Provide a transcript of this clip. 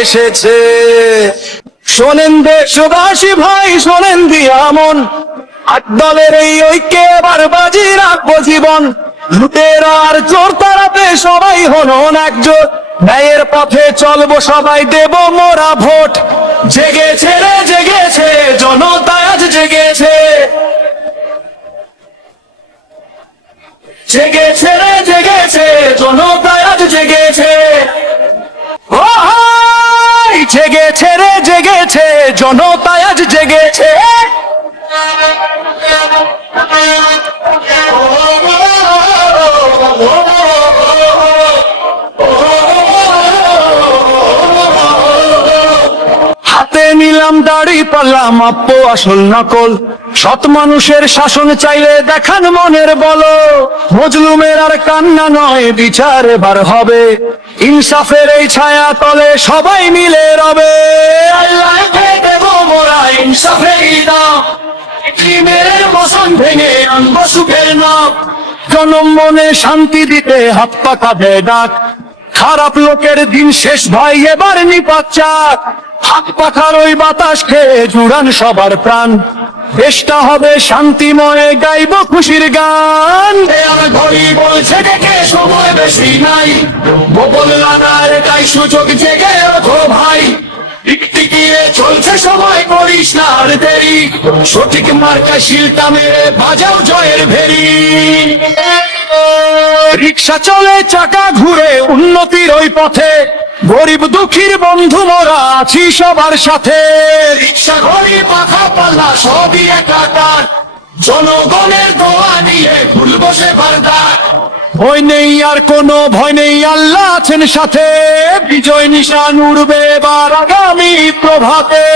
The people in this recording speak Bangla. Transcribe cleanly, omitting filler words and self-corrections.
এসেছে। শোনেন দেশবাসী ভাই, শোনেন দিয়া মন, আট দলের এই ঐক্যে এবার বাজি রাখবো জীবন। লুটেরা আর চোর তাড়াতে সবাই হলো একজোট, ন্যায়ের পথে চলবো সবাই, দেব মোরা ভোট। জেগেছে রে জেগেছে, জনতা আজ জেগেছে। জেগেছে রে জেগেছে, জনতা আজ জেগেছে। ও হাই, জেগেছে রে জেগেছে, জনতা আজ জেগেছে। হাতে নিলাম দাড়ি পাল্লা, মাপবো আসল নকল। সৎ মানুষের শাসন চাইলে দেখান মনের বলো। মজলুমের আর কান্না নয়, বিচার এবার হবে। ইনসাফের এই ছায়া তলে সবাই মিলে রবে। আল্লাহকে দেব মোরা ইনসাফের দাম, মেয়ের বসন ভেঙে আনবো সুখের নাম। জনম মনে শান্তি দিতে হাত পাকাবে ডাক, খারাপ লোকের দিন শেষ ভাই এবার নিপাত চাক। হাত পাখার ওই বাতাস খেয়ে জুড়ান সবার প্রাণ, দেশটা হবে শান্তিময়, গাইব খুশির গান। আমার ঘড়ি বলছে দেখে সময় বেশি নাই, ববল লাগার তাই সুযোগ জেগে ওঠো ভাই। টিকটিকিয়ে চলছে সময়, করিস না আর দেরি, সঠিক মার্কা শিলটা মেরে বাজাও জয়ের ভেরি। রিক্সা চলে চাকা ঘুরে উন্নতির ওই পথে, গরিব দুঃখীর বন্ধু মোরা আছি সবার সাথে। রিক্সা ঘড়ি পাখা পাল্লা সবই একাকার, জনগণের দোয়া নিয়ে খুলবো সেবার দ্বার। ভয় নেই আর কোনো ভয় নেই, আল্লাহ আছেন সাথে, বিজয় নিশান উড়বে এবার আগামী প্রভাতে।